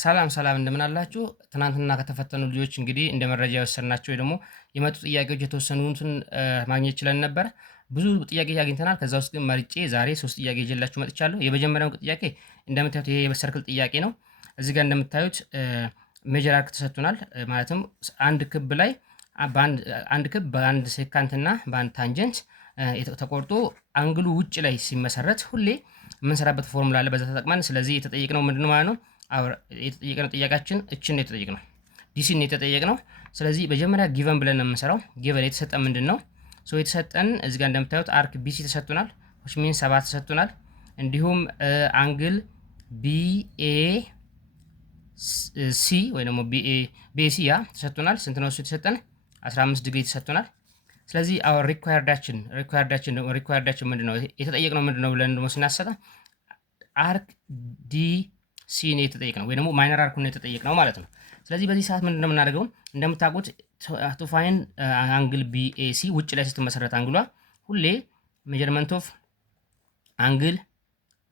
ሰላም ሰላም እንደምን አላችሁ? ትናንትና ከተፈተኑ ልጆች እንግዲህ እንደ መረጃ የወሰድናቸው ወይ ደግሞ የመጡ ጥያቄዎች የተወሰኑትን ማግኘት ችለን ነበር። ብዙ ጥያቄ አግኝተናል። ከዛ ውስጥ ግን መርጬ ዛሬ 3 ጥያቄ ይዤላችሁ መጥቻለሁ። የመጀመሪያው ጥያቄ እንደምታዩት ይሄ የሰርክል ጥያቄ ነው። እዚህ ጋር እንደምታዩት ሜጀር አርክ ተሰጥቶናል። ማለትም አንድ ክብ ላይ አንድ ክብ በአንድ ሴካንት እና በአንድ ታንጀንት ተቆርጦ አንግሉ ውጭ ላይ ሲመሰረት ሁሌ የምንሰራበት ፎርሙላ አለ በዛ ተጠቅመን። ስለዚህ የተጠየቅነው ምንድነው ማለት ነው? የተጠየቅነው ጥያቄያችን እችን ነው የተጠየቅነው፣ ዲሲን ነው የተጠየቅነው። ስለዚህ መጀመሪያ ጊቨን ብለን ነው የምንሰራው። ጊቨን የተሰጠን ምንድን ነው? ሶ የተሰጠን እዚህ ጋር እንደምታዩት አርክ ቢሲ ተሰጥቶናል፣ which means 7 ተሰጥቶናል። እንዲሁም አንግል ቢኤ ሲ ወይ ደግሞ ቢኤሲ ያ ተሰጥቶናል። ስንት ነው እሱ የተሰጠን? 15 ዲግሪ ተሰጥቶናል። ስለዚህ አወር ሪኳየርዳችን ምንድነው? የተጠየቅነው ምንድነው ብለን ደግሞ ስናሰጣ አርክ ዲ ሲ ነው የተጠየቅነው ወይ ደግሞ ማይነር አርኩ ነው የተጠየቅነው ማለት ነው። ስለዚህ በዚህ ሰዓት ምንድነው የምናደርገው? እንደምታውቁት ቱ ፋይንድ አንግል ቢኤሲ ውጭ ላይ ስትመሰረት አንግሏ ሁሌ ሜጀርመንት ኦፍ አንግል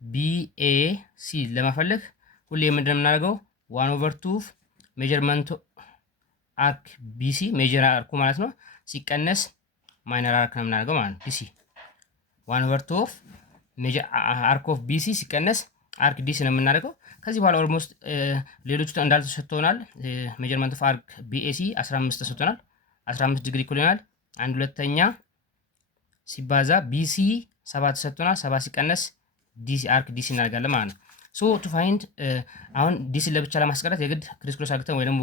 ቢኤሲ ለመፈለግ ሁሌ ምንድነው የምናደርገው? 1/2 ሜጀርመንት አርክ ቢሲ ሜጀር አርኩ ማለት ነው ሲቀነስ ማይነር አርክ ነው የምናደርገው ማለት ነው። ቢሲ 1/2 ሜጀር አርክ ኦፍ ቢሲ ሲቀነስ አርክ ዲሲ ነው የምናደርገው። ከዚህ በኋላ ኦልሞስት ሌሎቹ እንዳልተሰጥቶናል። ሜጀርመንት ኦፍ አርክ ቢኤሲ 15 ተሰጥቶናል። 15 ዲግሪ እኩል ይሆናል 1/2 ሲባዛ ቢሲ 7 ተሰጥቶናል። 7 ሲቀነስ ዲሲ አርክ ዲሲ እናደርጋለን ማለት ነው። ሶ ቱ ፋይንድ አሁን ዲሲ ለብቻ ለማስቀረት የግድ ክሪስ ክሮስ አድርገን ወይ ደግሞ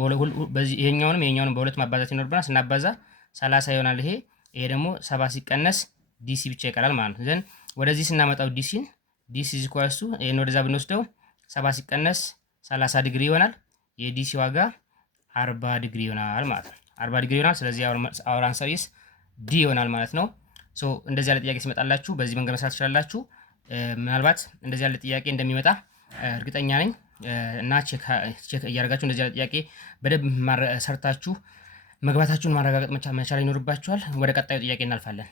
ይሄኛውንም በሁለት ማባዛት ይኖርብናል። ስናባዛ 30 ይሆናል። ይሄ ደግሞ 7 ሲቀነስ ዲሲ ብቻ ይቀራል ማለት ነው። ዘን ወደዚህ ስናመጣው ዲሲ ኢዝ ኢኳልስ ቱ ይሄን ወደዛ ብንወስደው 7 ሲቀነስ 30 ዲግሪ ይሆናል። የዲሲ ዋጋ 40 ዲግሪ ይሆናል ማለት ነው። 40 ዲግሪ ይሆናል። ስለዚህ አወር አንሰር ኢዝ ዲ ይሆናል ማለት ነው። ሶ እንደዚህ ያለ ጥያቄ ሲመጣላችሁ በዚህ መንገድ መስራት ትችላላችሁ። ምናልባት እንደዚህ ያለ ጥያቄ እንደሚመጣ እርግጠኛ ነኝ እና ቼክ እያደረጋችሁ እንደዚህ ያለ ጥያቄ በደንብ ሰርታችሁ መግባታችሁን ማረጋገጥ መቻል ይኖርባችኋል። ወደ ቀጣዩ ጥያቄ እናልፋለን።